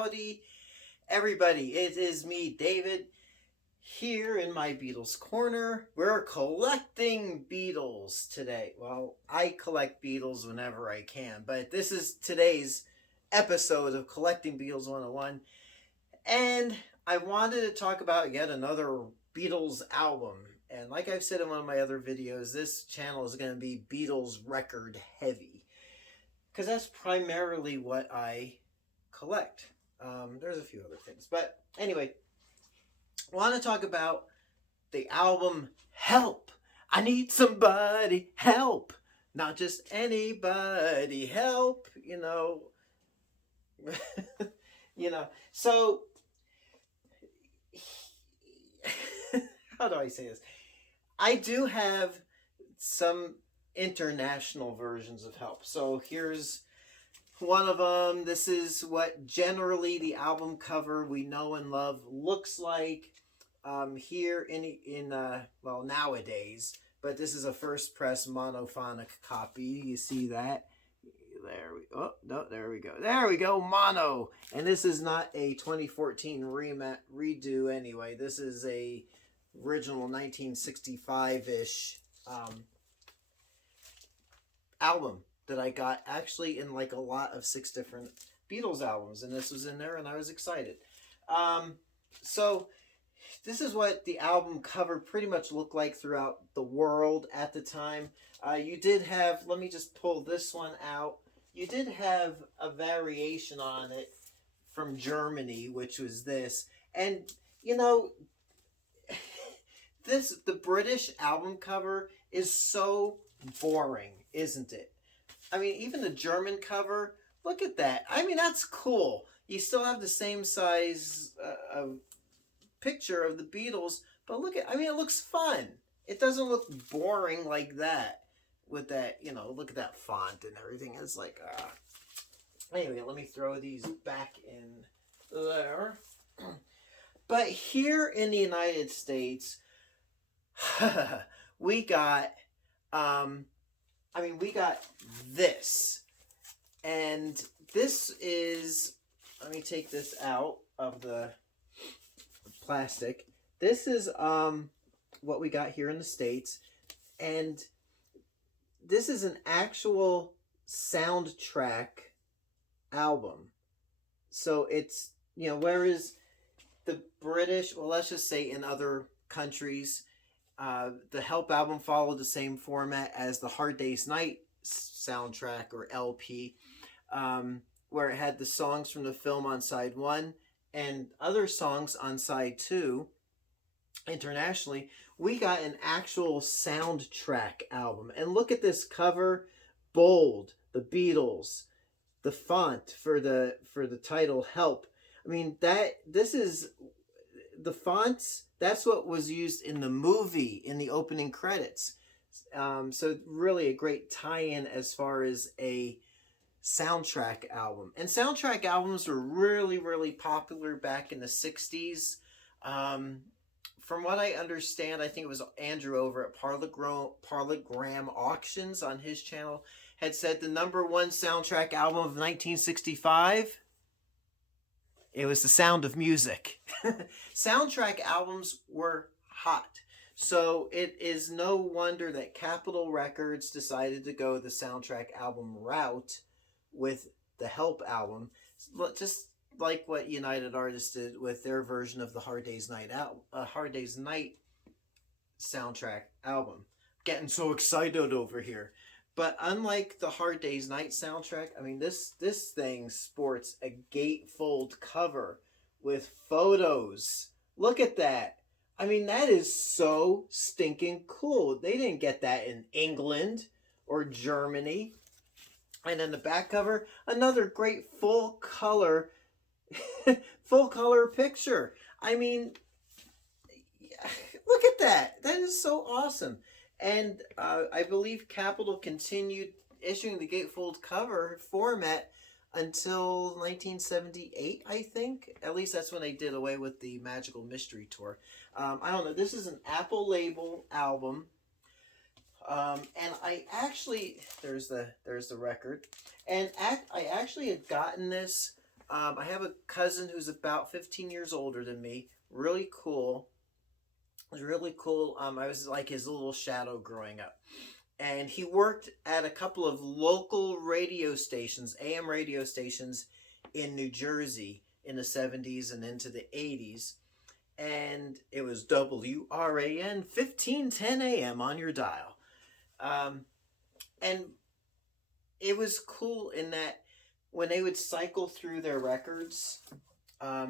Howdy, everybody. It is me, David, here in my Beatles Corner. We're collecting Beatles today. Well, I collect Beatles whenever I can, but this is today's episode of Collecting Beatles 101. And I wanted to talk about yet another Beatles album. And like I've said in one of my other videos, this channel is going to be Beatles record heavy, because that's primarily what I collect. There's a few other things, but anyway, I want to talk about the album Help. I need somebody help, not just anybody help. So how do I say this? I do have some international versions of Help. So here's one of them. This is what generally the album cover we know and love looks like here well, nowadays. But this is a first press monophonic copy. You see that? There we go. There we go, mono. And this is not a 2014 redo anyway. This is a original 1965-ish album that I got actually in like a lot of 6 different Beatles albums, and this was in there, and I was excited. So this is what the album cover pretty much looked like throughout the world at the time. You did have, let me just pull this one out. You did have a variation on it from Germany, which was this. And, the British album cover is so boring, isn't it? I mean, even the German cover, look at that. I mean, that's cool. You still have the same size picture of the Beatles, but look at, it looks fun. It doesn't look boring like that with that, look at that font and everything. It's like, Anyway, let me throw these back in there. But here in the United States, we got, we got this. And this is, let me take this out of the plastic. This is what we got here in the States. And this is an actual soundtrack album. So it's, whereas the British, well, let's just say in other countries, the Help album followed the same format as the Hard Day's Night soundtrack or LP, where it had the songs from the film on side 1 and other songs on side 2. Internationally, we got an actual soundtrack album. And look at this cover, bold, the Beatles, the font for the title Help. This is the fonts. That's what was used in the movie in the opening credits. So really a great tie-in as far as a soundtrack album. And soundtrack albums were really, really popular back in the 60s. From what I understand, I think it was Andrew over at Parlogram Auctions on his channel had said the number 1 soundtrack album of 1965, it was The Sound of Music. Soundtrack albums were hot. So it is no wonder that Capitol Records decided to go the soundtrack album route with the Help album. Just like what United Artists did with their version of the Hard Day's Night soundtrack album. Getting so excited over here. But unlike the Hard Day's Night soundtrack, this thing sports a gatefold cover with photos. Look at that. That is so stinking cool. They didn't get that in England or Germany. And then the back cover, another great full color picture. Look at that. That is so awesome. And I believe Capitol continued issuing the gatefold cover format until 1978, I think. At least that's when they did away with the Magical Mystery Tour. I don't know. This is an Apple label album. And I actually, there's the record. And I actually had gotten this I have a cousin who's about 15 years older than me. Really cool. It was really cool. I was like his little shadow growing up. And he worked at a couple of local radio stations, AM radio stations in New Jersey in the 70s and into the 80s. And it was WRAN 1510 AM on your dial. Um, and it was cool in that when they would cycle through their records,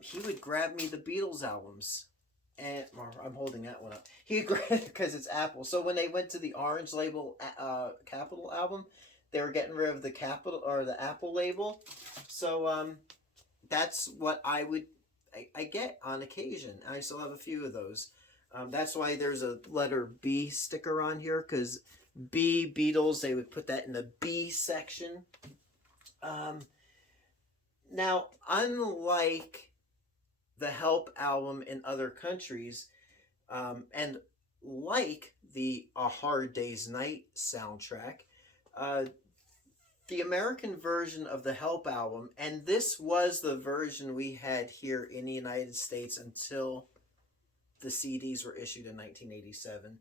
he would grab me the Beatles albums. And I'm holding that one up. He would grab because it's Apple. So when they went to the Orange label Capitol album, they were getting rid of the Capitol or the Apple label. So that's what I get on occasion. I still have a few of those. That's why there's a letter B sticker on here, because B, Beatles, they would put that in the B section. Now, unlike the Help album in other countries, and like the A Hard Day's Night soundtrack, the American version of the Help album, and this was the version we had here in the United States until the CDs were issued in 1987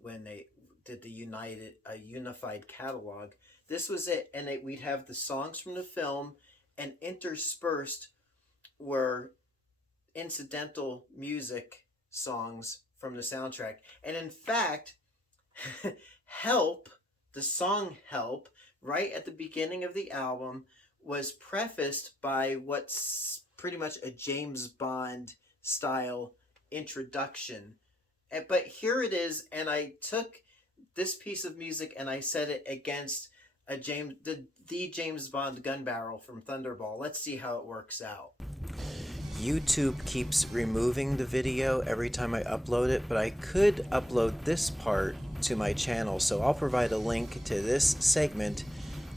when they did the unified catalog. This was it, and we'd have the songs from the film, and interspersed were incidental music songs from the soundtrack. And in fact, Help, the song Help, right at the beginning of the album, was prefaced by what's pretty much a James Bond style introduction. But here it is, and I took this piece of music and I set it against the James Bond gun barrel from Thunderball. Let's see how it works out. YouTube keeps removing the video every time I upload it, but I could upload this part to my channel, so I'll provide a link to this segment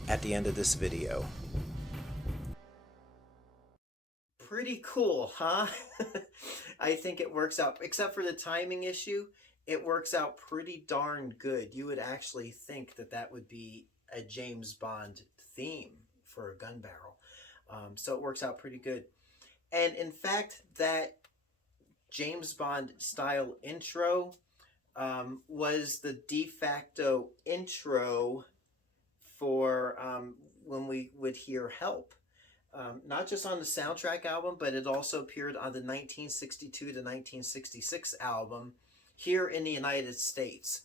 at the end of this video. Pretty cool, huh? I think it works out, except for the timing issue, it works out pretty darn good. You would actually think that that would be a James Bond theme for a gun barrel. So it works out pretty good. And in fact, that James Bond style intro was the de facto intro for when we would hear Help. Not just on the soundtrack album, but it also appeared on the 1962 to 1966 album here in the United States.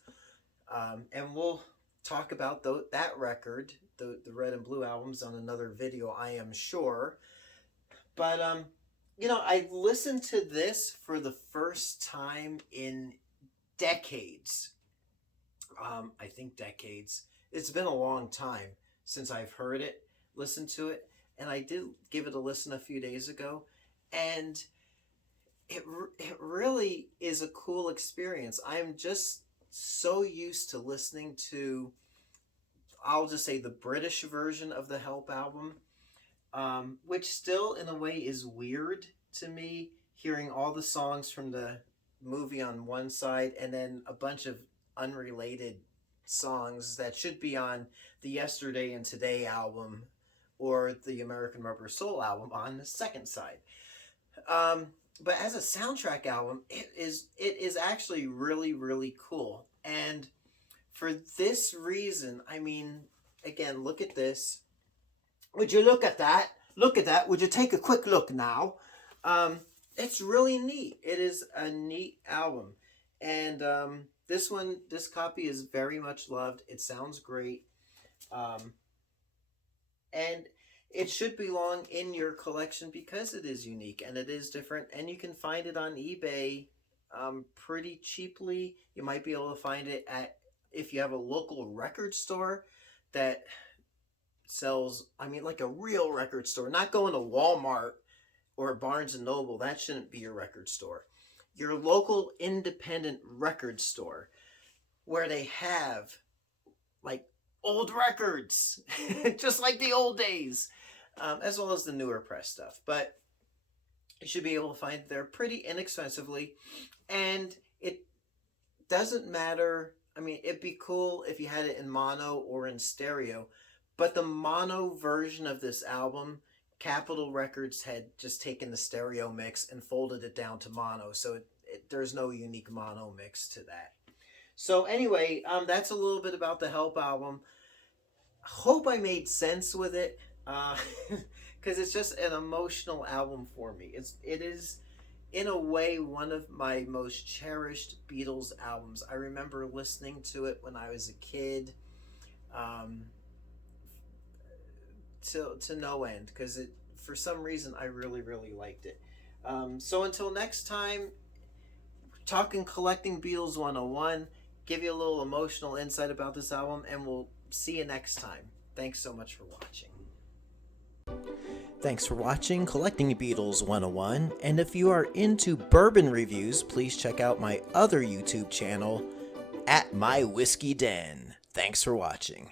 And we'll talk about that record, the Red and Blue albums, on another video, I am sure. But, you know, I listened to this for the first time in decades. I think decades. It's been a long time since I've heard it, listened to it. And I did give it a listen a few days ago. And it really is a cool experience. I'm just so used to listening to, I'll just say, the British version of the Help album, which still in a way is weird to me, hearing all the songs from the movie on one side and then a bunch of unrelated songs that should be on the Yesterday and Today album or the American Rubber Soul album on the second side. But as a soundtrack album, it is actually really, really cool. And for this reason, I mean, again, look at this. Would you look at that? Look at that. Would you take a quick look now? It's really neat. It is a neat album. And this copy is very much loved. It sounds great. And it should belong in your collection because it is unique and it is different. And you can find it on eBay pretty cheaply. You might be able to find it if you have a local record store that sells, I mean, like a real record store, not going to Walmart or Barnes and Noble. That shouldn't be your record store. Your local independent record store where they have like old records, just like the old days, as well as the newer press stuff. But you should be able to find it there pretty inexpensively. And it doesn't matter. I mean, it'd be cool if you had it in mono or in stereo, but the mono version of this album Capitol Records had just taken the stereo mix and folded it down to mono, so there's no unique mono mix to that. So anyway, that's a little bit about the Help album. Hope I made sense with it, because it's just an emotional album for me. It is in a way one of my most cherished Beatles albums. I remember listening to it when I was a kid, to no end, because it, for some reason, I really liked it. So until next time, talking collecting Beatles 101, give you a little emotional insight about this album, and we'll see you next time. Thanks so much for watching. Thanks for watching Collecting Beatles 101, and if you are into bourbon reviews, please check out my other YouTube channel, at My Whiskey Den. Thanks for watching.